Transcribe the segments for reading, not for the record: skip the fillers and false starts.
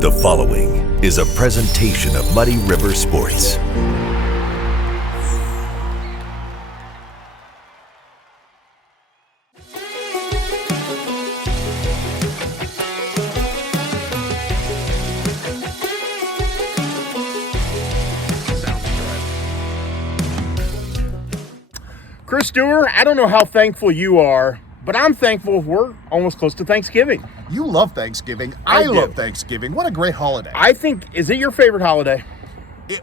The following is a presentation of Muddy River Sports. Chris Duerr, I don't know how thankful you are, but I'm thankful we're almost close to Thanksgiving. You love Thanksgiving. I love Thanksgiving. What a great holiday. I think, is it your favorite holiday?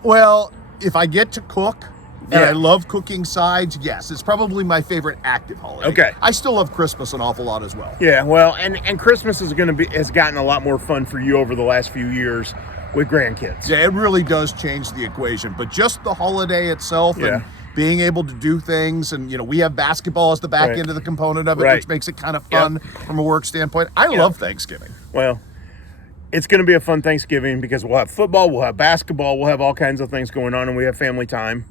Well, if I get to cook, and I love cooking sides, yes, it's probably my favorite active holiday. Okay. I still love Christmas an awful lot as well. Yeah, well, and Christmas has gotten a lot more fun for you over the last few years with grandkids. Yeah, it really does change the equation, but just the holiday itself and being able to do things, and we have basketball as the back end of the component of it, which makes it kind of fun from a work standpoint. I love Thanksgiving. Well, it's going to be a fun Thanksgiving because we'll have football, we'll have basketball, we'll have all kinds of things going on, and we have family time.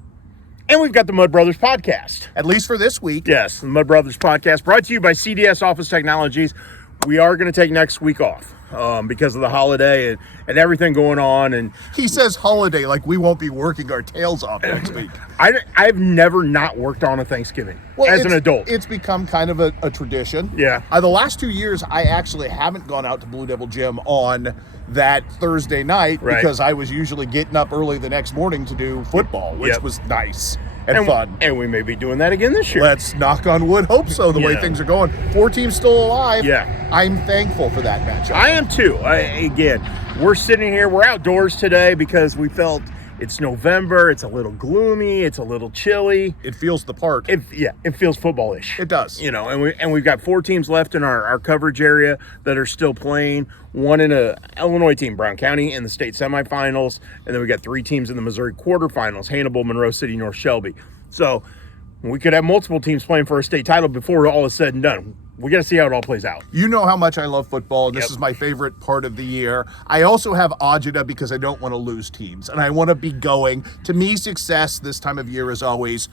And we've got the Mud Brothers podcast. At least for this week. Yes, the Mud Brothers podcast brought to you by CDS Office Technologies. We are going to take next week off because of the holiday and everything going on. And he says holiday like we won't be working our tails off next week. I've never not worked on a Thanksgiving as an adult. It's become kind of a tradition. Yeah. The last 2 years, I actually haven't gone out to Blue Devil Gym on that Thursday night because I was usually getting up early the next morning to do football, which was nice and fun. And we may be doing that again this year. Let's knock on wood. Hope so, the way things are going. 4 teams still alive. Yeah. I'm thankful for that matchup. I am too. Again, we're sitting here. We're outdoors today because we felt it's November. It's a little gloomy. It's a little chilly. It feels the part. It feels football-ish. It does. And we've got 4 teams left in our coverage area that are still playing. One in a Illinois team, Brown County, in the state semifinals. And then we got 3 teams in the Missouri quarterfinals, Hannibal, Monroe City, North Shelby. So we could have multiple teams playing for a state title before all is said and done. We got to see how it all plays out. You know how much I love football, and this is my favorite part of the year. I also have agita because I don't want to lose teams, and I want to be going. To me, success this time of year is always,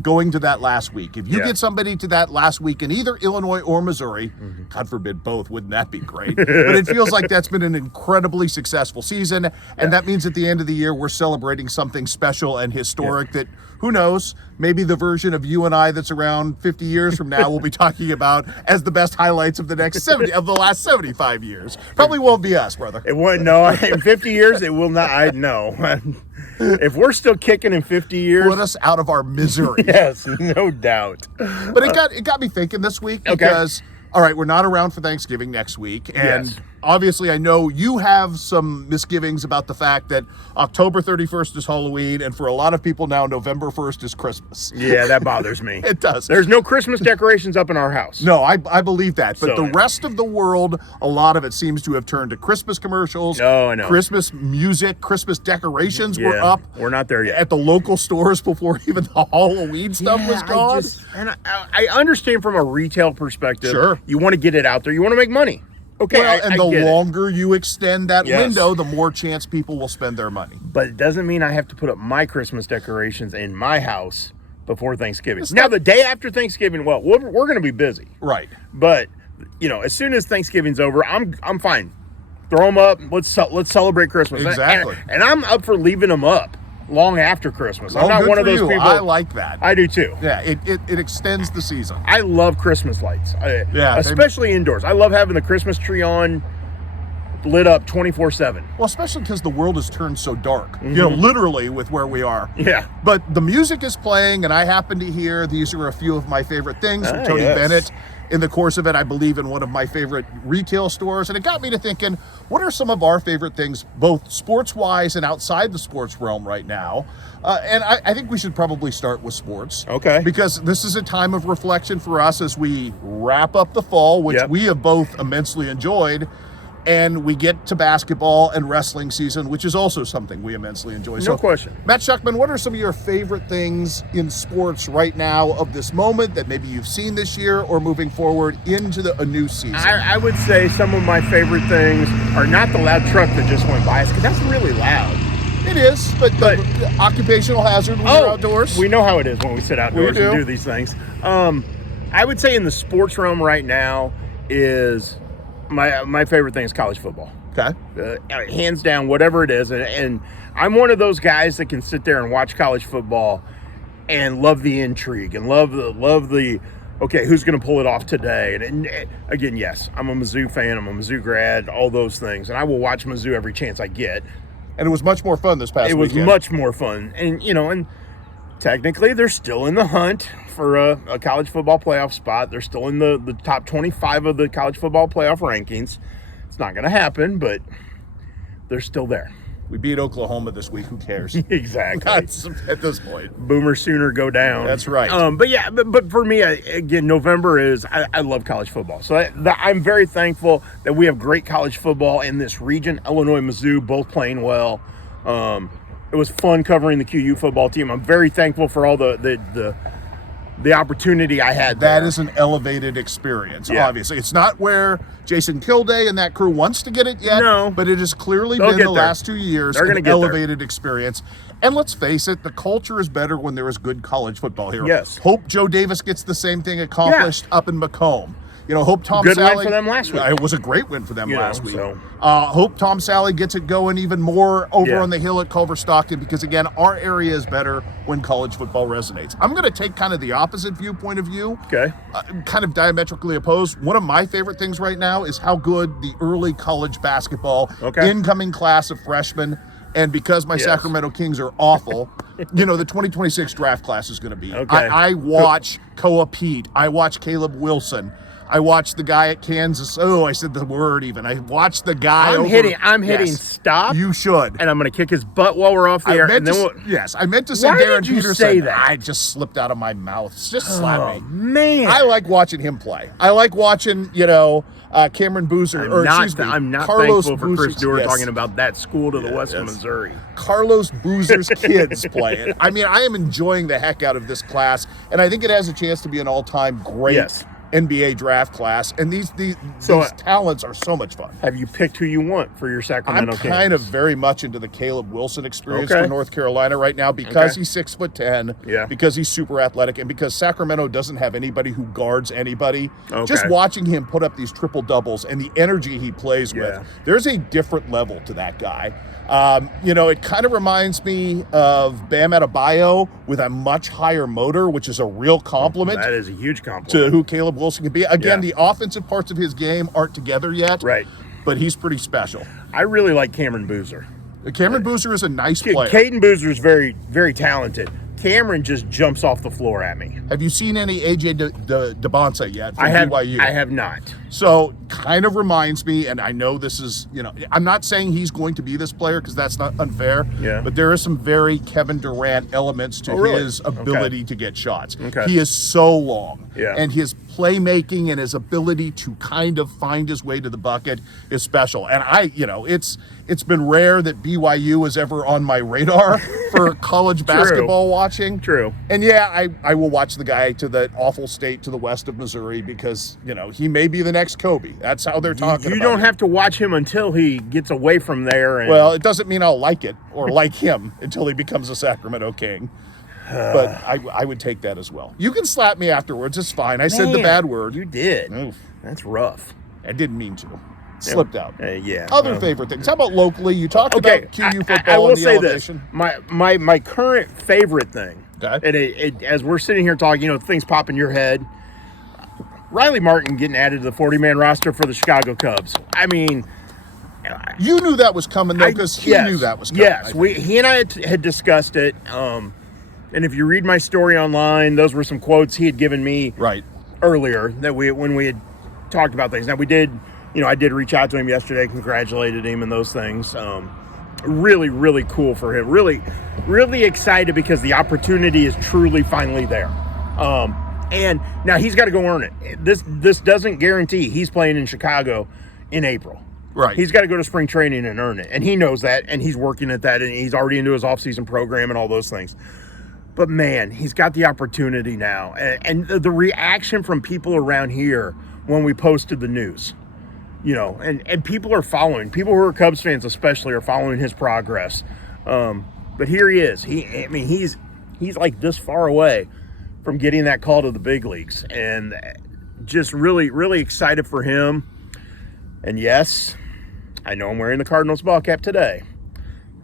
going to that last week. If you get somebody to that last week in either Illinois or Missouri, God forbid both, wouldn't that be great? But it feels like that's been an incredibly successful season, and that means at the end of the year, we're celebrating something special and historic that, who knows, maybe the version of you and I that's around 50 years from now we'll be talking about as the best highlights of the last 75 years. Probably won't be us, brother. It won't. No, in 50 years, it will not. I know. If we're still kicking in 50 years, put us out of our misery. Yes, no doubt. But it got me thinking this week because, all right, we're not around for Thanksgiving next week, and obviously I know you have some misgivings about the fact that October 31st is Halloween, and for a lot of people now, November 1st is Christmas. Yeah, that bothers me. It does. There's no Christmas decorations up in our house. No, I believe that. But the rest of the world, a lot of it seems to have turned to Christmas commercials. Oh, I know. Christmas music, Christmas decorations were up. We're not there yet. At the local stores before even the Halloween stuff was gone. I understand from a retail perspective. Sure. You want to get it out there. You want to make money. Okay, well, and the longer you extend that window, the more chance people will spend their money. But it doesn't mean I have to put up my Christmas decorations in my house before Thanksgiving. Now, the day after Thanksgiving, well, we're going to be busy. Right. But, as soon as Thanksgiving's over, I'm fine. Throw them up. Let's celebrate Christmas. Exactly. And I'm up for leaving them up long after Christmas. I'm not one of those people. I like that. I do too. Yeah, it extends the season. I love Christmas lights. Especially indoors. I love having the Christmas tree on, lit up 24/7. Well, especially because the world has turned so dark. Literally with where we are. Yeah. But the music is playing, and I happen to hear these are a few of my favorite things from Tony Bennett. In the course of it, I believe in one of my favorite retail stores, and it got me to thinking, what are some of our favorite things, both sports-wise and outside the sports realm right now? And I think we should probably start with sports. Okay. Because this is a time of reflection for us as we wrap up the fall, which we have both immensely enjoyed, and we get to basketball and wrestling season, which is also something we immensely enjoy. No question. Matt Schuckman, what are some of your favorite things in sports right now of this moment that maybe you've seen this year or moving forward into a new season? I would say some of my favorite things are not the loud truck that just went by us, because that's really loud. It is, but the occupational hazard when you're outdoors. We know how it is when we sit outdoors and do these things. I would say in the sports realm right now is my favorite thing is college football. Okay. Hands down, whatever it is. And I'm one of those guys that can sit there and watch college football and love the intrigue and love the okay, who's going to pull it off today? And again, yes, I'm a Mizzou fan. I'm a Mizzou grad, all those things. And I will watch Mizzou every chance I get. And it was much more fun this past weekend. It was much more fun. And, and technically they're still in the hunt for a college football playoff spot. They're still in the top 25 of the college football playoff rankings. It's not going to happen, but they're still there. We beat Oklahoma this week. Who cares? Exactly. At this point. Boomer sooner go down. That's right. But for me, again, November is, I love college football. So I'm very thankful that we have great college football in this region. Illinois, Mizzou, both playing well. It was fun covering the QU football team. I'm very thankful for all the opportunity I had there. That is an elevated experience, obviously. It's not where Jason Kilday and that crew wants to get it yet, but it has clearly been the last 2 years an elevated experience. And let's face it, the culture is better when there is good college football here. Yes. Hope Joe Davis gets the same thing accomplished up in Macomb. Hope Tom Good Sally. win for them last week. It was a great win for them last week. So. Hope Tom Sally gets it going even more over on the hill at Culver Stockton because, again, our area is better when college football resonates. I'm going to take kind of the opposite point of view. Okay. Kind of diametrically opposed. One of my favorite things right now is how good the early college basketball incoming class of freshmen. And because my Sacramento Kings are awful, the 2026 draft class is going to be. Okay. I watch Koa Pete. I watch Caleb Wilson. I watched the guy at Kansas. Oh, I said the word even. I watched the guy. I'm hitting stop. You should. And I'm going to kick his butt while we're off the air. I meant to say Why Darren did you Peterson. say that? I just slipped out of my mouth. Just slap me. Man. I like watching him play. I like watching, Cameron Boozer. I'm not Carlos thankful for Chris Duerr talking about that school to the west of Missouri. Carlos Boozer's kids play it. I mean, I am enjoying the heck out of this class, and I think it has a chance to be an all-time great NBA draft class, and these talents are so much fun. Have you picked who you want for your Sacramento Kings? I'm kind of very much into the Caleb Wilson experience for North Carolina right now because he's 6'10", because he's super athletic, and because Sacramento doesn't have anybody who guards anybody. Just watching him put up these triple doubles and the energy he plays with, there's a different level to that guy. It kind of reminds me of Bam Adebayo with a much higher motor, which is a real compliment. That is a huge compliment to who Caleb Wilson can be. Again, the offensive parts of his game aren't together yet, but he's pretty special. I really like Cameron Boozer. Cameron Boozer is a nice player. Caden Boozer is very, very talented. Cameron just jumps off the floor at me. Have you seen any AJ DeBonsa yet from BYU? I have not. So kind of reminds me, and I know this is, I'm not saying he's going to be this player because that's not unfair, but there are some very Kevin Durant elements to his ability to get shots. He is so long, and his playmaking and his ability to kind of find his way to the bucket is special. And it's been rare that BYU was ever on my radar for college basketball watching. True. And I will watch the guy to that awful state to the west of Missouri because, he may be the next Kobe. That's how they're talking about it. You don't have to watch him until he gets away from there. Well, it doesn't mean I'll like it or like him until he becomes a Sacramento King. But I would take that as well. You can slap me afterwards. It's fine. I said the bad word. You did. Oof. That's rough. I didn't mean to. Slipped out. Other favorite things. How about locally? You talked about QU football I will and the say elevation. This. My current favorite thing, and as we're sitting here talking, things pop in your head. Riley Martin getting added to the 40-man roster for the Chicago Cubs. I mean, you knew that was coming, though, because he knew that was coming. Yes, he and I had discussed it. And if you read my story online, those were some quotes he had given me earlier when we had talked about things. Now, we did, I did reach out to him yesterday, congratulated him and those things. Really, really cool for him. Really, really excited because the opportunity is truly finally there. And now he's got to go earn it. This doesn't guarantee he's playing in Chicago in April. Right. He's got to go to spring training and earn it. And he knows that, and he's working at that, and he's already into his offseason program and all those things. But, man, he's got the opportunity now. And the reaction from people around here when we posted the news, and people are following. People who are Cubs fans especially are following his progress. But here he is. He's like this far away from getting that call to the big leagues, and just really, really excited for him. And yes, I know I'm wearing the Cardinals ball cap today.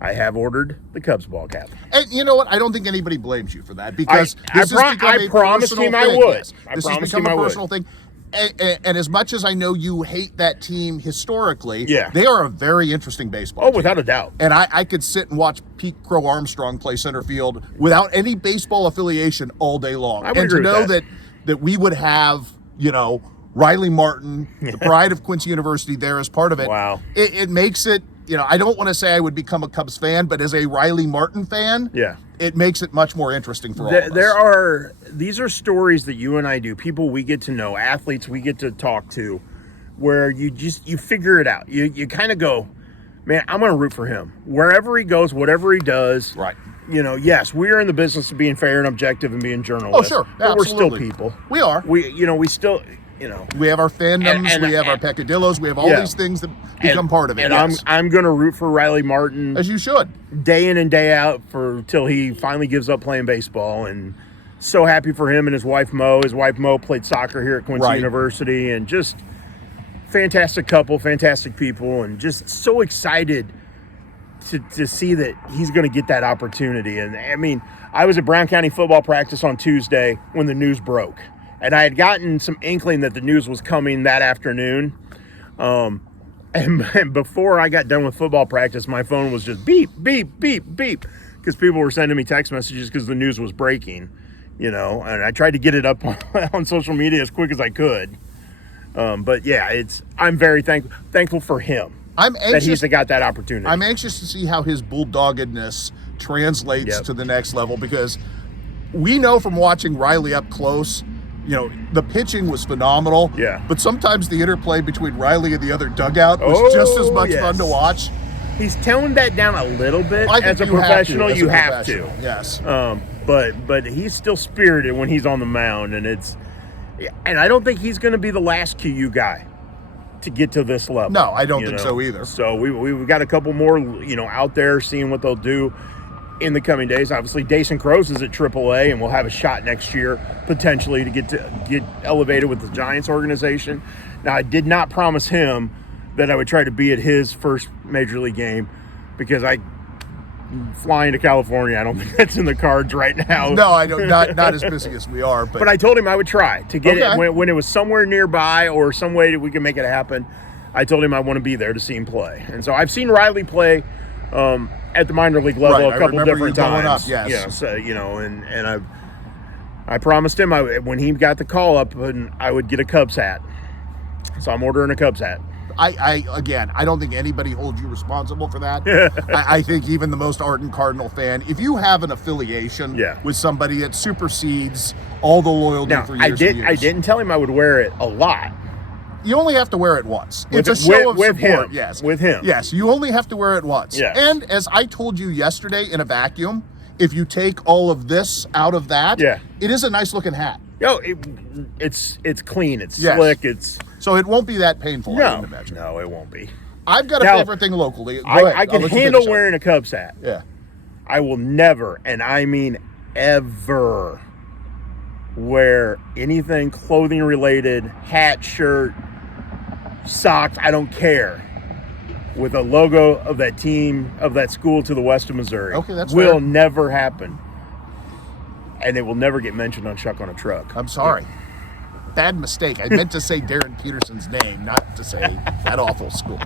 I have ordered the Cubs ball cap. And you know what? I don't think anybody blames you for that because this has become I a promised personal him I thing. would. Yes. I This has promised become him a I personal thing. And as much as I know you hate that team historically, Yeah. they are a very interesting baseball Oh, team. without a doubt. And I could sit and watch Pete Crow Armstrong play center field without any baseball affiliation all day long. I would And agree to with know that. that we would have, Riley Martin, the pride of Quincy University, there as part of it. Wow. It makes it, I don't want to say I would become a Cubs fan, but as a Riley Martin fan, Yeah. it makes it much more interesting for all of us. These are stories that you and I do, people we get to know, athletes we get to talk to, where you figure it out. You kind of go, man, I'm going to root for him. Wherever he goes, whatever he does. Right. Yes, we are in the business of being fair and objective and being journalists. Oh, sure. But we're still Absolutely. people. We are. We still, We have our fandoms, And- we have our peccadillos, we have all Yeah. these things that become part of it. And yes. I'm going to root for Riley Martin As you should. day in and day out till he finally gives up playing baseball. And so happy for him and his wife Mo. His wife Mo played soccer here at Quincy Right. University, and just fantastic couple, fantastic people, and just so excited to see that he's going to get that opportunity. And I mean, I was at Brown County football practice on Tuesday when the news broke, and I had gotten some inkling that the news was coming that afternoon. And before I got done with football practice, my phone was just beep, beep, beep, beep, because people were sending me text messages because the news was breaking, and I tried to get it up on social media as quick as I could. But yeah, I'm very thankful for him. I'm that anxious. he's got that opportunity. I'm anxious to see how his bulldoggedness translates Yep. to the next level because we know from watching Riley up close, the pitching was phenomenal. Yeah. But sometimes the interplay between Riley and the other dugout was just as much yes. fun to watch. He's toned that down a little bit. I think As a you have to, professional, as you a have to. professional, yes. But he's still spirited when he's on the mound, and I don't think he's going to be the last QU guy to get to this level. No, I don't think so either. So we've got a couple more, out there seeing what they'll do in the coming days. Obviously, Dason Crows is at AAA, and we'll have a shot next year potentially to get elevated with the Giants organization. Now, I did not promise him that I would try to be at his first major league game because flying to California, I don't think that's in the cards right now. No, I don't. Not as busy as we are, but But I told him I would try to get Okay. it when it was somewhere nearby or some way that we can make it happen. I told him I want to be there to see him play. And so I've seen Riley play at the minor league level Right, a I couple remember different you going times. up, yes. Yeah, so, and I promised him when he got the call up, I would get a Cubs hat. So I'm ordering a Cubs hat. I don't think anybody holds you responsible for that. I think even the most ardent Cardinal fan, if you have an affiliation Yeah. with somebody, it supersedes all the loyalty Now, for years and years. I didn't tell him I would wear it a lot. You only have to wear it once. With- It's a show with of support. him. Yes, With him. Yes, you only have to wear it once. Yes. And as I told you yesterday in a vacuum, if you take all of this out of that, Yeah. it is a nice looking hat. It's clean. It's Yes. slick. It's So it won't be that painful. I wouldn't imagine. no, it won't be. I've got a Now, favorite thing locally. Go I ahead. I'll can let you handle finish up. wearing a Cubs hat. Yeah. I will never, and I mean ever, wear anything clothing related, hat, shirt, socks, I don't care, with a logo of that team, of that school to the west of Missouri. Okay, that's will fair. never happen. And it will never get mentioned on Schuck on a Truck. I'm sorry. Bad mistake. I meant to say Darren Peterson's name, not to say that awful school.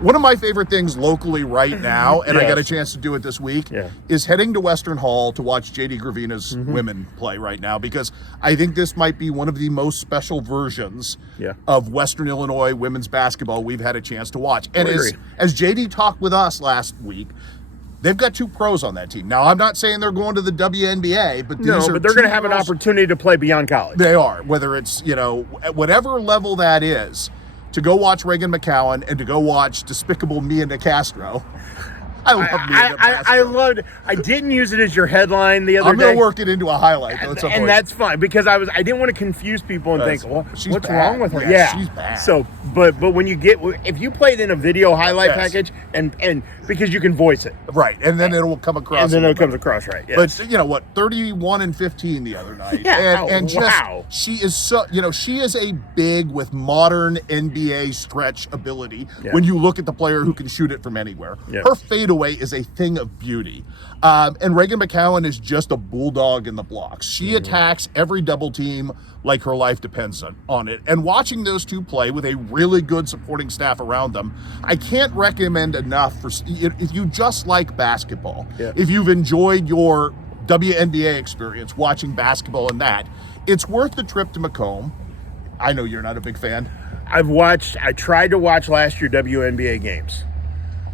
One of my favorite things locally right now, and I Yes. got a chance to do it this week, Yeah. is heading to Western Hall to watch JD Gravina's women play right now, because I think this might be one of the most special versions Yeah. of Western Illinois women's basketball we've had a chance to watch. And I agree. as JD talked with us last week, they've got two pros on that team. Now, I'm not saying they're going to the WNBA, but these No, are but they're two going to have an girls- opportunity to play beyond college. They are, whether it's, at whatever level that is, to go watch Reagan McCowan and to go watch Despicable Me and DeCastro. I love me a good I loved. I didn't use it as your headline the other I'm day. going to work it into a highlight, though, at some And point. that's fine because I didn't want to confuse people and Yes. think, well, She's what's bad. wrong with her? Yeah, she's bad. So, but when if you play it in a video highlight Yes. package and because you can voice it, Right, and then it will come across. and then a it little comes bit. across right. Yes. But you know what? 31-15 the other night. Yeah, and just wow. she is so she is a big with modern NBA stretch ability. Yeah. When you look at the player who can shoot it from anywhere, Yeah. her fadeaway is a thing of beauty. And Reagan McCowan is just a bulldog in the blocks. She attacks every double team like her life depends on it. And watching those two play with a really good supporting staff around them, I can't recommend enough for if you just like basketball, Yeah. if you've enjoyed your WNBA experience watching basketball and that, it's worth the trip to Macomb. I know you're not a big fan. I tried to watch last year WNBA games.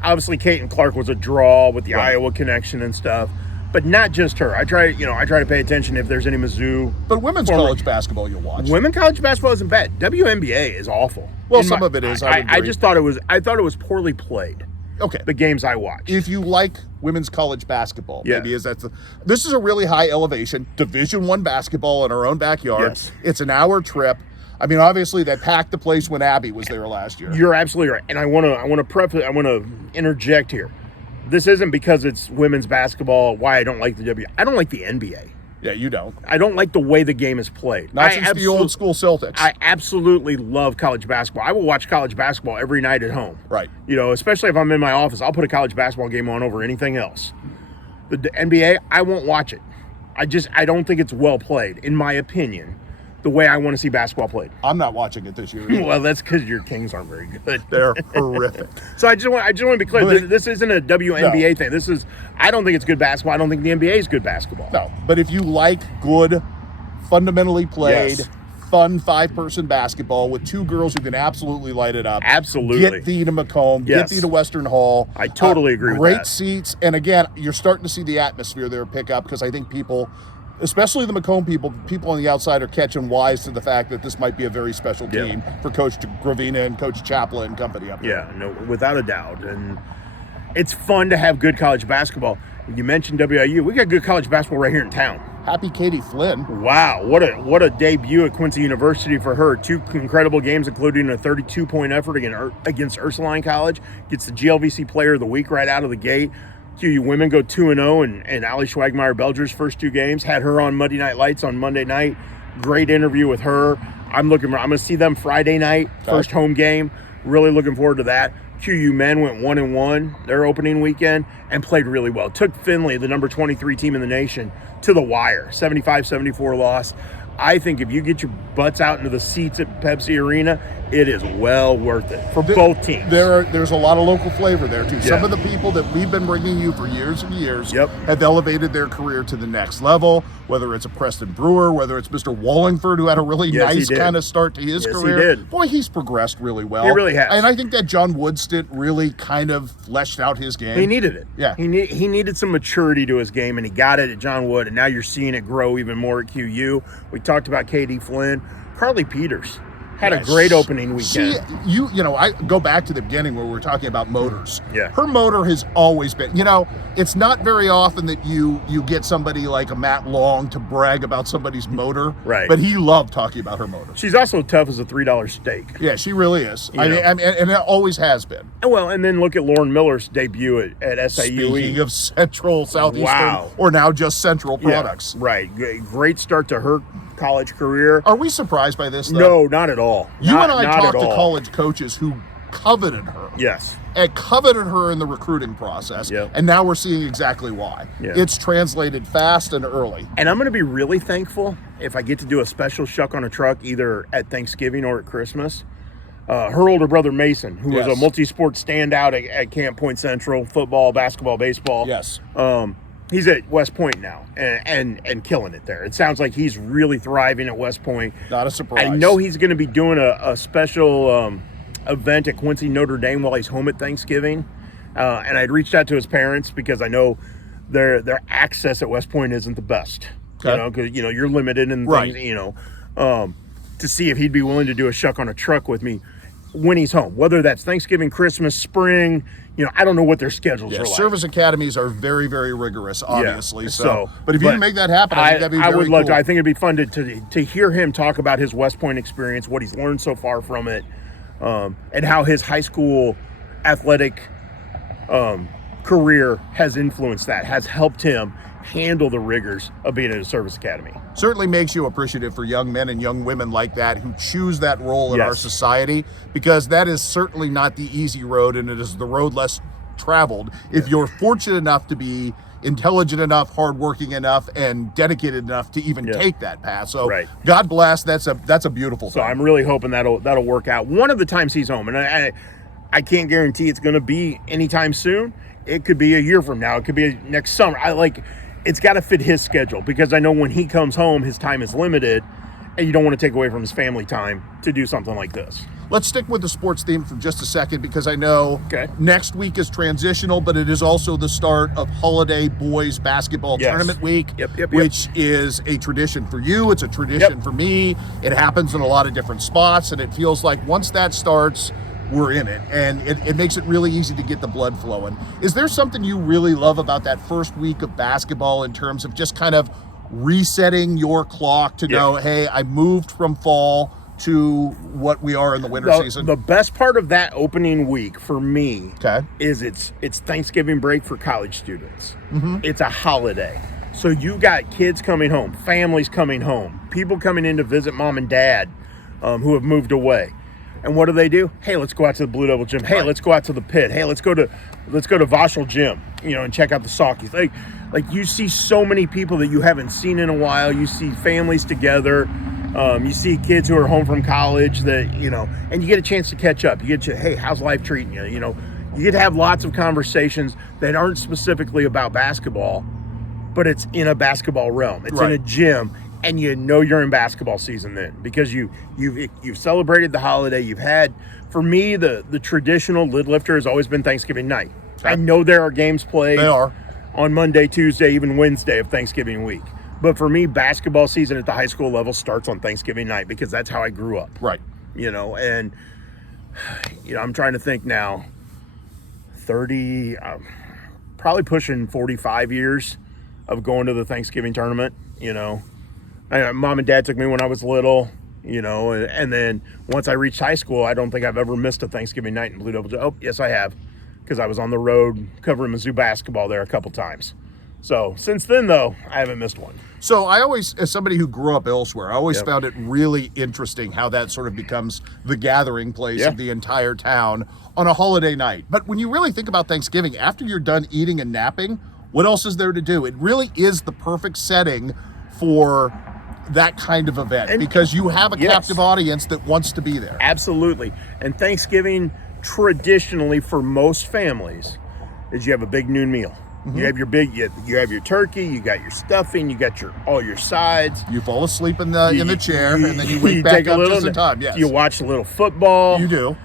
Obviously, Caitlin Clark was a draw with the Right. Iowa connection and stuff, but not just her. I try to pay attention if there's any Mizzou. But women's former- college basketball you'll watch. Women college basketball isn't bad. WNBA is awful. Well, some of it is, I would I agree. just thought it was. I thought it was poorly played. Okay. The games I watched. If you like women's college basketball, Yeah. maybe this is a really high elevation Division I basketball in our own backyard. Yes. It's an hour trip. I mean, obviously they packed the place when Abby was there last year. You're absolutely right, and I want to interject here. This isn't because it's women's basketball. Why I don't like I don't like the NBA. Yeah, you don't. I don't like the way the game is played. Not since the old school Celtics. I absolutely love college basketball. I will watch college basketball every night at home. Right. Especially if I'm in my office, I'll put a college basketball game on over anything else. The NBA, I won't watch it. I don't think it's well played, in my opinion, the way I want to see basketball played. I'm not watching it this year either. Well, that's because your Kings aren't very good. They're horrific. So I just want to be clear. But- This isn't a WNBA thing. I don't think it's good basketball. I don't think the NBA is good basketball. No, but if you like good, fundamentally played, Yes. fun five-person basketball with two girls who can absolutely light it up. Absolutely. Get thee to Macomb. Yes. Get thee to Western Hall. I totally agree with Great that. seats. And again, you're starting to see the atmosphere there pick up because I think people, especially the Macomb people on the outside are catching wise to the fact that this might be a very special Yeah. team for Coach Gravina and Coach Chapla and company up there. Yeah, no, without a doubt. And it's fun to have good college basketball. You mentioned WIU. We got good college basketball right here in town. Happy Katie Flynn. Wow, what a debut at Quincy University for her. 2 incredible games, including a 32-point effort against Ursuline College. Gets the GLVC Player of the Week right out of the gate. QU women go 2-0, and Allie Schwagmeyer-Belger's first 2 games. Had her on Monday Night Lights on Monday night. Great interview with her. I'm going to see them Friday night, first home game. Really looking forward to that. QU men went 1-1 their opening weekend and played really well. Took Findlay, the number 23 team in the nation, to the wire. 75-74 loss. I think if you get your butts out into the seats at Pepsi Arena, it is well worth it for both teams. There's a lot of local flavor there too. Some Yeah. of the people that we've been bringing you for years and years Yep. have elevated their career to the next level. Whether it's a Preston Brewer, whether it's Mr. Wallingford, who had a really Yes, he nice did. kind of start to his Yes, he career. did. Boy, he's progressed really well. He really has. And I think that John Wood stint really kind of fleshed out his game. He needed it. Yeah. He needed some maturity to his game, and he got it at John Wood, and now you're seeing it grow even more at QU. We talked about Katie Flynn. Carly Peters had a great opening weekend. I go back to the beginning where we were talking about motors. Yeah. Her motor has always been, it's not very often that you get somebody like a Matt Long to brag about somebody's motor. Right. But he loved talking about her motor. She's also tough as a $3 steak. Yeah, she really is. You know. And it always has been. Well, and then look at Lauren Miller's debut at SIUE. Speaking of Central, Southeastern, Wow. or now just Central products. Yeah, right. Great start to her college career. Are we surprised by this, though? No, not at all. You Not- and I not talked at to all. college coaches who coveted her. Yes. And coveted her in the recruiting process. Yep. And now we're seeing exactly why. Yeah. It's translated fast and early. And I'm going to be really thankful if I get to do a special shuck on a truck either at Thanksgiving or at Christmas. Her older brother, Mason, who was Yes. a multi-sport standout at Camp Point Central, football, basketball, baseball. Yes. He's at West Point now and killing it there. It sounds like he's really thriving at West Point. Not a surprise. I know he's going to be doing a special event at Quincy Notre Dame while he's home at Thanksgiving. And I'd reached out to his parents because I know their access at West Point isn't the best. Okay. Because you're limited and Right. things. To see if he'd be willing to do a shuck on a truck with me. when he's home, whether that's Thanksgiving, Christmas, spring. I don't know what their schedules are like. Service academies are very, very rigorous, obviously. Yeah. But if you can make that happen, I think that'd be very would love cool. to. I think it'd be fun to hear him talk about his West Point experience, what he's learned so far from it, and how his high school athletic career has influenced that, has helped him handle the rigors of being at a service academy. Certainly makes you appreciative for young men and young women like that who choose that role in our society, because that is certainly not the easy road, and it is the road less traveled. If you're fortunate enough to be intelligent enough, hardworking enough, and dedicated enough to even take that path. So God bless. That's a beautiful thing. So I'm really hoping that'll work out. One of the times he's home, and I can't guarantee it's going to be anytime soon. It could be a year from now. It could be next summer. It's got to fit his schedule, because I know when he comes home, his time is limited, and you don't want to take away from his family time to do something like this. Let's stick with the sports theme for just a second, because I know next week is transitional, but it is also the start of Holiday Boys Basketball Tournament Week, which is a tradition for you. It's a tradition for me. It happens in a lot of different spots, and it feels like once that starts, we're in it, and it makes it really easy to get the blood flowing. Is there something you really love about that first week of basketball in terms of just kind of resetting your clock to know, hey, I moved from fall to what we are in the winter season? The best part of that opening week for me is it's Thanksgiving break for college students. It's a holiday. So you got kids coming home, families coming home, people coming in to visit mom and dad who have moved away. And what do? Hey, let's go out to the Blue Devil Gym. Hey, let's go out to the pit. Hey, let's go to Voshel Gym, and check out the Saukies. Like you see so many people that you haven't seen in a while. You see families together. You see kids who are home from college that, and you get a chance to catch up. You get to, hey, how's life treating you? You get to have lots of conversations that aren't specifically about basketball, but it's in a basketball realm. It's in a gym. And you're in basketball season then, because you've celebrated the holiday. You've had, for me, the traditional lid lifter has always been Thanksgiving night. I know there are games played on Monday, Tuesday, even Wednesday of Thanksgiving week. But for me, basketball season at the high school level starts on Thanksgiving night, because that's how I grew up. And I'm trying to think now, 30, probably pushing 45 years of going to the Thanksgiving tournament, Mom and dad took me when I was little, and then once I reached high school, I don't think I've ever missed a Thanksgiving night in Blue Devil. Oh, yes, I have, because I was on the road covering Mizzou basketball there a couple times. So since then, though, I haven't missed one. So I always, as somebody who grew up elsewhere, I always found it really interesting how that sort of becomes the gathering place of the entire town on a holiday night. But when you really think about Thanksgiving, after you're done eating and napping, what else is there to do? It really is the perfect setting for that kind of event, because you have a captive audience that wants to be there. Absolutely. And Thanksgiving, traditionally for most families, is you have a big noon meal. You have you have your turkey, you got your stuffing, you got all your sides. You fall asleep in the chair, and then you wake back up just in time. Yes. You watch a little football. You do.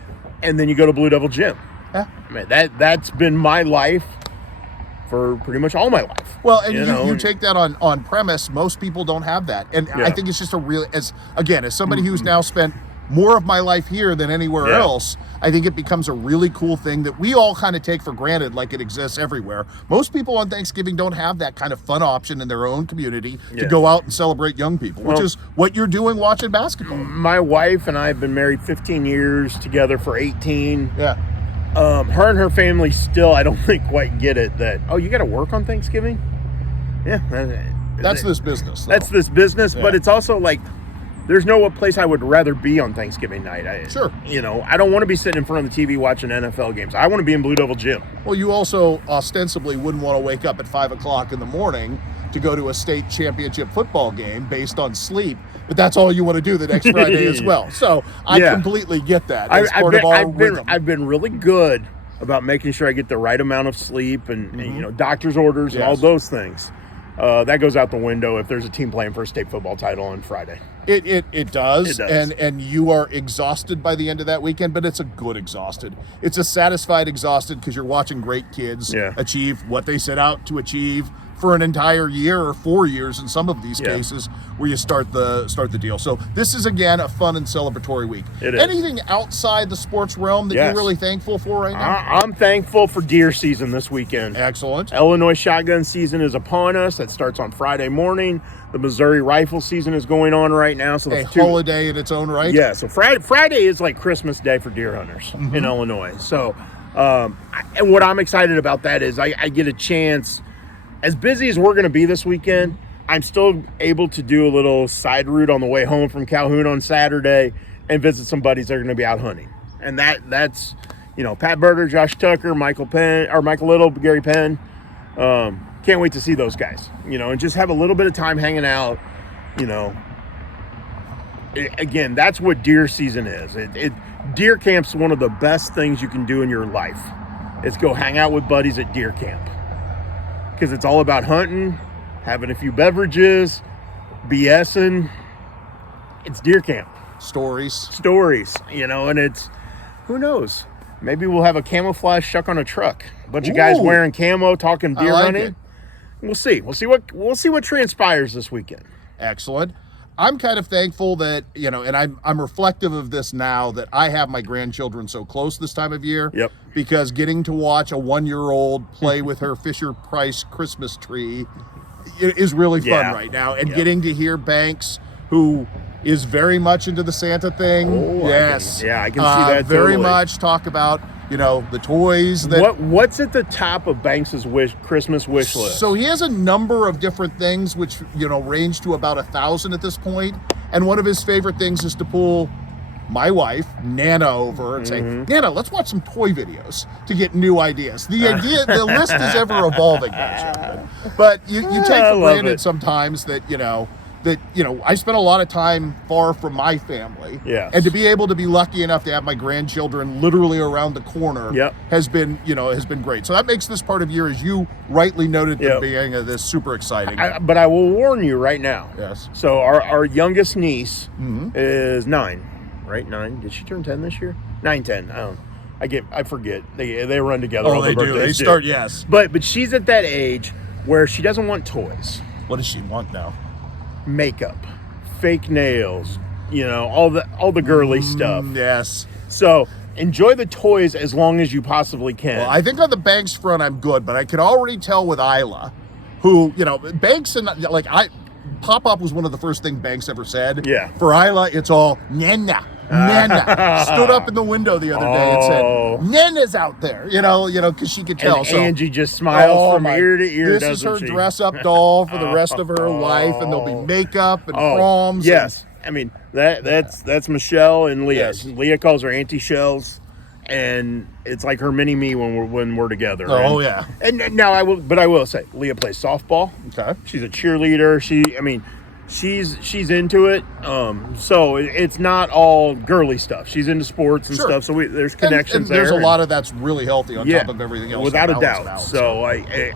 And then you go to Blue Devil Gym. Yeah. I mean, that's been my life for pretty much all my life. Well, and you take that on premise. Most people don't have that, and I think it's just as somebody who's now spent more of my life here than anywhere else, I think it becomes a really cool thing that we all kind of take for granted, like it exists everywhere. Most people on Thanksgiving don't have that kind of fun option in their own community to go out and celebrate young people, which is what you're doing watching basketball. My wife and I have been married 15 years, together for 18. Yeah. Her and her family still, I don't think, quite get it that, you got to work on Thanksgiving? Yeah. That's this business, though. That's this business, but it's also like, there's no place I would rather be on Thanksgiving night. I don't want to be sitting in front of the TV watching NFL games. I want to be in Blue Devil Gym. Well, you also ostensibly wouldn't want to wake up at 5 o'clock in the morning to go to a state championship football game based on sleep, but that's all you want to do the next Friday as well. So I completely get that. I've been really good about making sure I get the right amount of sleep and doctor's orders and all those things. That goes out the window if there's a team playing for a state football title on Friday. It does. And you are exhausted by the end of that weekend, but it's a good exhausted. It's a satisfied exhausted, because you're watching great kids achieve what they set out to achieve for an entire year or 4 years in some of these Yeah. cases where you start the deal. So this is, again, a fun and celebratory week. It is. Anything outside the sports realm that Yes. you're really thankful for right now? I'm thankful for deer season this weekend. Excellent. Illinois shotgun season is upon us. That starts on Friday morning. The Missouri rifle season is going on right now. So A the holiday in its own right. Yeah, so Friday is like Christmas Day for deer hunters in Illinois. So, and what I'm excited about that is I get a chance, as busy as we're going to be this weekend, I'm still able to do a little side route on the way home from Calhoun on Saturday and visit some buddies that are going to be out hunting. And that's, Pat Berger, Josh Tucker, Michael Little, Gary Penn. Can't wait to see those guys, and just have a little bit of time hanging out, Again, that's what deer season is. Deer camp's one of the best things you can do in your life. Is go hang out with buddies at deer camp. Because it's all about hunting, having a few beverages, BSing. It's deer camp. Stories, and it's, who knows? Maybe we'll have a camouflage Schuck on a truck. A bunch of guys wearing camo, talking deer hunting. it. We'll see. We'll see what transpires this weekend. Excellent. I'm kind of thankful that, and I'm reflective of this now that I have my grandchildren so close this time of year. Yep. Because getting to watch a 1-year-old play with her Fisher-Price Christmas tree is really fun right now. And getting to hear Banks, who is very much into the Santa thing. Oh, yes. I can see that very totally. much talk about, the toys that... What's at the top of Banks's Christmas wish list? So he has a number of different things, which, range to about 1,000 at this point. And one of his favorite things is to pull my wife, Nana, over and say, Nana, let's watch some toy videos to get new ideas. The list is ever evolving, gentlemen. But you take for granted sometimes that, I spent a lot of time far from my family. Yes. And to be able to be lucky enough to have my grandchildren literally around the corner has been great. So that makes this part of year, as you rightly noted at the beginning of this, super exciting. But I will warn you right now. Yes. So our youngest niece is 9, right? 9. Did she turn 10 this year? 9, 10. I forget. They run together. Oh, all they their do. birthdays They start, yes. But she's at that age where she doesn't want toys. What does she want now? Makeup, fake nails, all the girly stuff. Yes. So enjoy the toys as long as you possibly can. Well, I think on the Banks front, I'm good, but I could already tell with Isla, who, Banks and, Pop-Up was one of the first things Banks ever said. Yeah. For Isla, it's all, Nana. Stood up in the window the other day and said, Nana's out there, because she could tell. And so Angie just smiles from ear to ear, This is her doesn't she? dress-up doll for the rest of her life, and there'll be makeup and proms. Yes. I mean, that's Michelle and Leah. Yes. Leah calls her Auntie Shells, and it's like her mini-me when we're together. Oh, yeah. And now I will say, Leah plays softball. Okay. She's a cheerleader. She's into it. So it's not all girly stuff. She's into sports and stuff. So there's connections and there's there. a lot of that's really healthy on top of everything else. Without a to doubt. balance So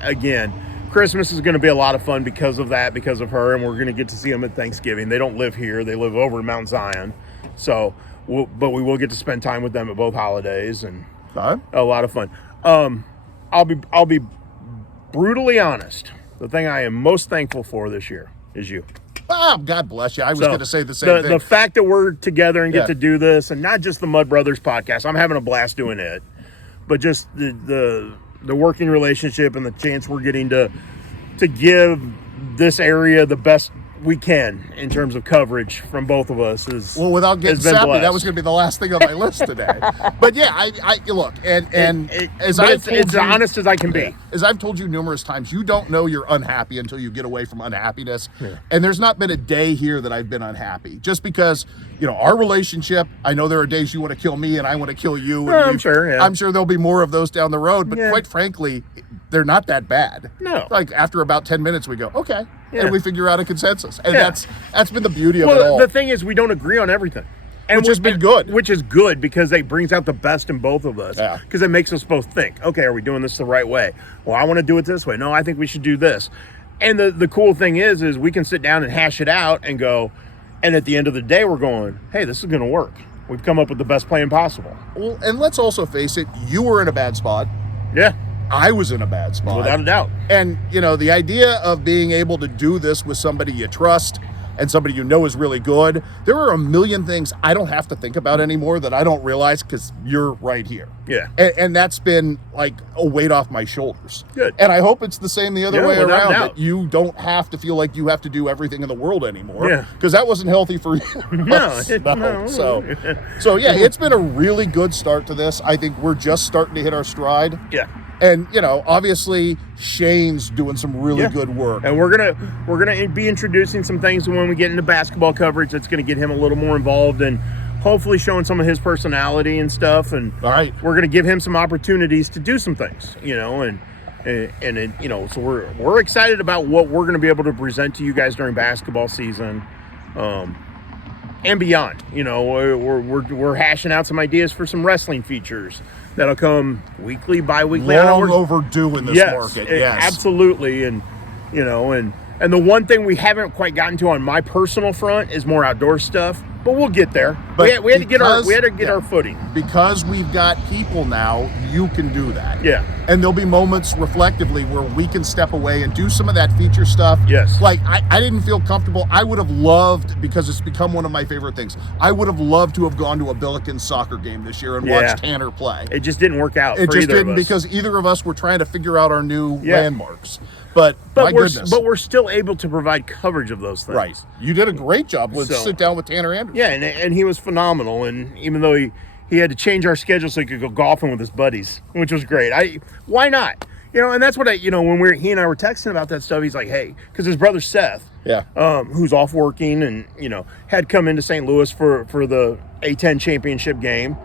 again, Christmas is going to be a lot of fun because of her, and we're going to get to see them at Thanksgiving. They don't live here; they live over in Mount Zion. So, but we will get to spend time with them at both holidays, and a lot of fun. I'll be brutally honest. The thing I am most thankful for this year is you. God bless you. I was going to say the same thing. The fact that we're together and get to do this, and not just the Mud Brothers podcast. I'm having a blast doing it, but just the working relationship and the chance we're getting to give this area the best we can in terms of coverage from both of us is without getting sappy, that was going to be the last thing on my list today. But yeah, I look, it's honest as I can be. As I've told you numerous times, you don't know you're unhappy until you get away from unhappiness. Yeah. And there's not been a day here that I've been unhappy. Just because, our relationship, I know there are days you want to kill me and I want to kill you. And I'm sure, yeah. I'm sure there'll be more of those down the road, but quite frankly, they're not that bad. No. Like after about 10 minutes, we go, okay. Yeah. And we figure out a consensus. And that's been the beauty of it all. The thing is, we don't agree on everything. Which has been good. Which is good because it brings out the best in both of us. Yeah. Because it makes us both think, okay, are we doing this the right way? Well, I want to do it this way. No, I think we should do this. And the cool thing is we can sit down and hash it out and go, and at the end of the day, we're going, hey, this is going to work. We've come up with the best plan possible. Well, and let's also face it, you were in a bad spot. Yeah. I was in a bad spot. Without a doubt. And, the idea of being able to do this with somebody you trust and somebody you know is really good, there are a million things I don't have to think about anymore that I don't realize because you're right here. Yeah. And that's been like a weight off my shoulders. Good. And I hope it's the same the other way without around, doubt. that you don't have to feel like you have to do everything in the world anymore. Yeah. Because that wasn't healthy for you. No. So yeah, it's been a really good start to this. I think we're just starting to hit our stride. Yeah. And obviously Shane's doing some really good work. And we're gonna be introducing some things when we get into basketball coverage that's gonna get him a little more involved and hopefully showing some of his personality and stuff. And all right, we're gonna give him some opportunities to do some things, so we're excited about what we're gonna be able to present to you guys during basketball season. And beyond, we're hashing out some ideas for some wrestling features that'll come weekly, bi-weekly. Long overdue in this market. Yes, absolutely. And and the one thing we haven't quite gotten to on my personal front is more outdoor stuff. But we'll get there. But we had to get our footing. Because we've got people now, you can do that. Yeah. And there'll be moments reflectively where we can step away and do some of that feature stuff. Yes. Like, I didn't feel comfortable. I would have loved, because it's become one of my favorite things, I would have loved to have gone to a Billikens soccer game this year and watched Tanner play. It just didn't work out. It for just either didn't, of us. because either of us were trying to figure out our new landmarks. But my goodness. But we're still able to provide coverage of those things. Right. You did a great job. Let's sit down with Tanner Anderson. Yeah, and he was phenomenal. And even though he had to change our schedule so he could go golfing with his buddies, which was great. Why not? And that's what when he and I were texting about that stuff, he's like, hey, because his brother Seth, who's off working and, had come into St. Louis for the A10 championship game.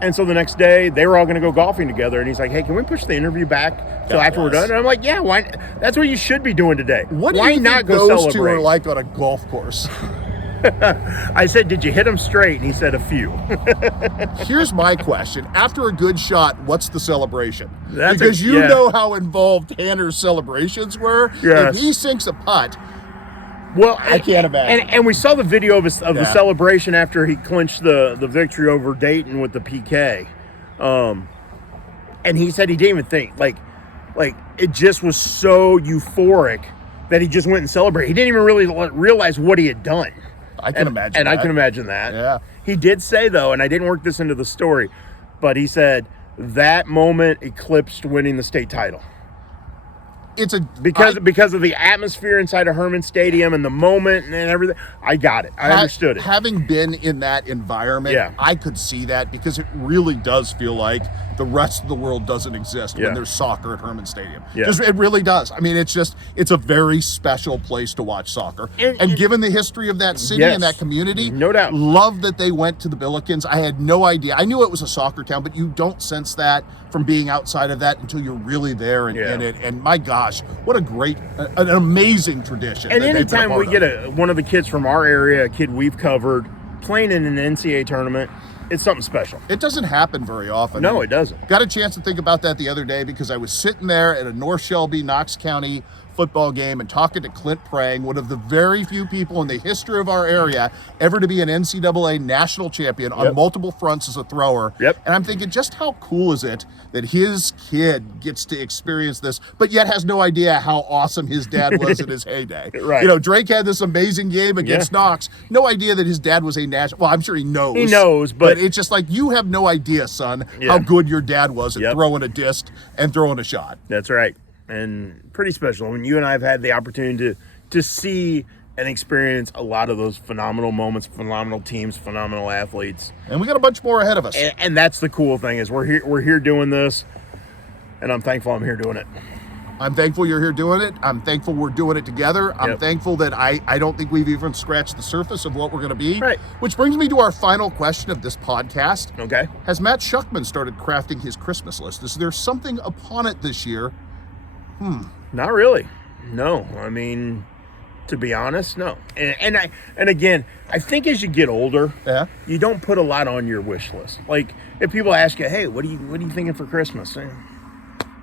And so the next day, they were all going to go golfing together. And he's like, hey, can we push the interview back till after we're done? And I'm like, yeah, why? That's what you should be doing today. What why do you not think go those celebrate? two are like on a golf course? I said, did you hit them straight? And he said, a few. Here's my question. After a good shot, what's the celebration? Because you know how involved Tanner's celebrations were. Yes. If he sinks a putt, well, I can't imagine. And we saw the video of the celebration after he clinched the victory over Dayton with the PK. And he said he didn't even think. Like it just was so euphoric that he just went and celebrated. He didn't even really realize what he had done. I can imagine and that. I can imagine that. Yeah. He did say, though, and I didn't work this into the story, but he said that moment eclipsed winning the state title. Because of the atmosphere inside of Herman Stadium and the moment and everything. I got it. I understood it. Having been in that environment, I could see that, because it really does feel like the rest of the world doesn't exist when there's soccer at Herman Stadium. Yeah. It really does. I mean, it's a very special place to watch soccer. And given the history of that city and that community, no doubt. Love that they went to the Billikens. I had no idea. I knew it was a soccer town, but you don't sense that from being outside of that until you're really there and in it. And my gosh, what an amazing tradition. And anytime we get one of the kids from our area, a kid we've covered, playing in an NCAA tournament, it's something special. It doesn't happen very often. No, it doesn't. Got a chance to think about that the other day, because I was sitting there at a North Shelby, Knox County football game and talking to Clint Prang, one of the very few people in the history of our area ever to be an NCAA national champion on multiple fronts as a thrower. Yep. And I'm thinking, just how cool is it that his kid gets to experience this, but yet has no idea how awesome his dad was in his heyday. Right. Drake had this amazing game against Knox. No idea that his dad was a national. Well, I'm sure he knows. He knows, but it's just like, you have no idea, son, how good your dad was at throwing a disc and throwing a shot. That's right. And pretty special. I mean, you and I have had the opportunity to see and experience a lot of those phenomenal moments, phenomenal teams, phenomenal athletes. And we got a bunch more ahead of us. And that's the cool thing, is we're here doing this, and I'm thankful I'm here doing it. I'm thankful you're here doing it. I'm thankful we're doing it together. I'm thankful that I don't think we've even scratched the surface of what we're going to be. Right. Which brings me to our final question of this podcast. Okay. Has Matt Schuckman started crafting his Christmas list? Is there something upon it this year? Not really. No. I mean, to be honest, no. And again, I think as you get older, you don't put a lot on your wish list. Like, if people ask you, hey, what are you thinking for Christmas? I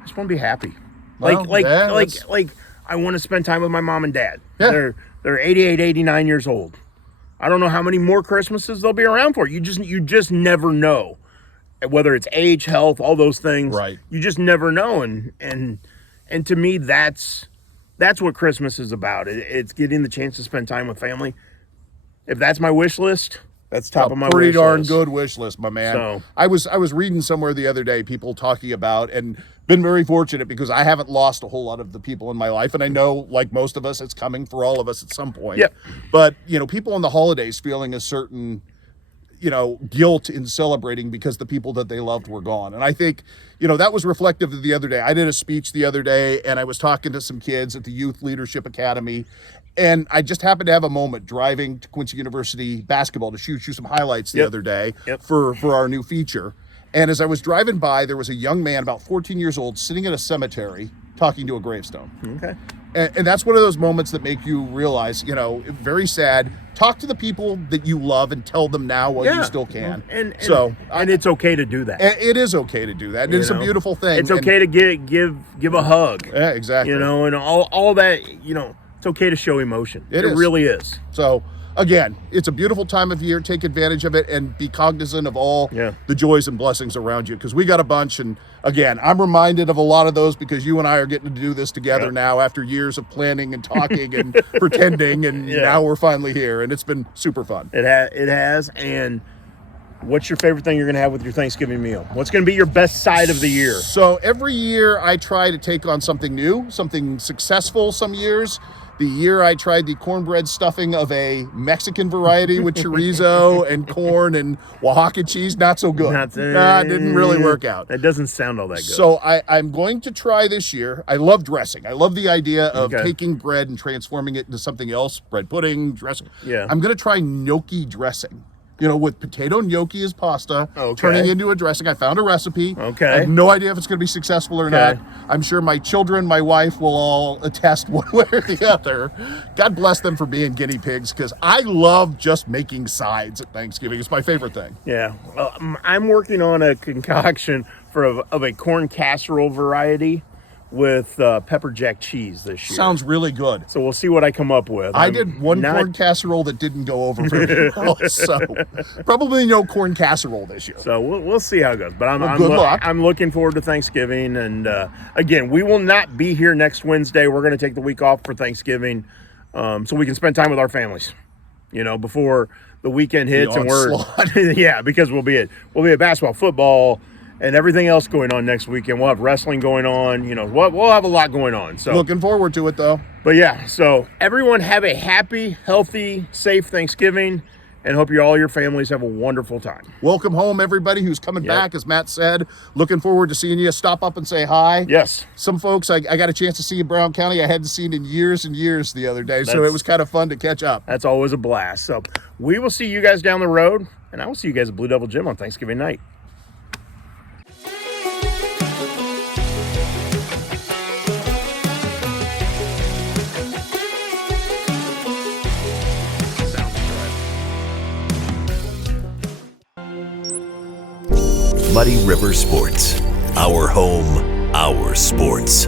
just want to be happy. Well, like I want to spend time with my mom and dad. Yeah. They're 88, 89 years old. I don't know how many more Christmases they'll be around for. You just never know. whether it's age, health, all those things. Right. You just never know, and to me, that's what Christmas is about. It's getting the chance to spend time with family. If that's my wish list, that's top of my pretty wish darn list. good wish list, my man. So- I was reading somewhere the other day, people talking about, and been very fortunate because I haven't lost a whole lot of the people in my life, and I know, like most of us, it's coming for all of us at some point. Yep. But people in the holidays feeling a certain guilt in celebrating because the people that they loved were gone. And I think, that was reflective of the other day. I did a speech the other day, and I was talking to some kids at the Youth Leadership Academy, and I just happened to have a moment driving to Quincy University basketball to shoot you some highlights the other day for our new feature. And as I was driving by, there was a young man about 14 years old sitting at a cemetery talking to a gravestone. Okay. And that's one of those moments that make you realize, very sad. Talk to the people that you love and tell them now while you still can. And it's okay to do that. It is okay to do that. And it's a beautiful thing. It's okay to give a hug. Yeah, exactly. And all that, it's okay to show emotion. It really is. So again, it's a beautiful time of year. Take advantage of it and be cognizant of all the joys and blessings around you, because we got a bunch. And again, I'm reminded of a lot of those because you and I are getting to do this together now after years of planning and talking and pretending, and now we're finally here, and it's been super fun. It has. And what's your favorite thing you're going to have with your Thanksgiving meal? What's going to be your best side of the year? So every year I try to take on something new, something successful some years. The year I tried the cornbread stuffing of a Mexican variety with chorizo and corn and Oaxaca cheese, not so good. Didn't really work out. That doesn't sound all that good. So I'm going to try this year. I love dressing. I love the idea of taking bread and transforming it into something else, bread pudding, dressing. Yeah. I'm going to try gnocchi dressing. With potato gnocchi as pasta, turning into a dressing. I found a recipe. Okay. I have no idea if it's going to be successful or not. I'm sure my children, my wife will all attest one way or the other. God bless them for being guinea pigs, because I love just making sides at Thanksgiving. It's my favorite thing. Yeah. Well, I'm working on a concoction of a corn casserole variety with pepper jack cheese this year. Sounds really good. So we'll see what I come up with. I did one corn casserole that didn't go over very well, so probably no corn casserole this year. So we'll see how it goes. But good luck. I'm looking forward to Thanksgiving. And again, we will not be here next Wednesday. We're going to take the week off for Thanksgiving, so we can spend time with our families, before the weekend hits. And we're because we'll be at basketball, football, and everything else going on next weekend. We'll have wrestling going on. We'll have a lot going on. So looking forward to it, though. But yeah, so everyone have a happy, healthy, safe Thanksgiving, and hope all your families have a wonderful time. Welcome home, everybody who's coming back, as Matt said. Looking forward to seeing you. Stop up and say hi. Yes. Some folks I got a chance to see in Brown County I hadn't seen in years and years the other day, so it was kind of fun to catch up. That's always a blast. So we will see you guys down the road, and I will see you guys at Blue Devil Gym on Thanksgiving night. Muddy River Sports. Our home, our sports.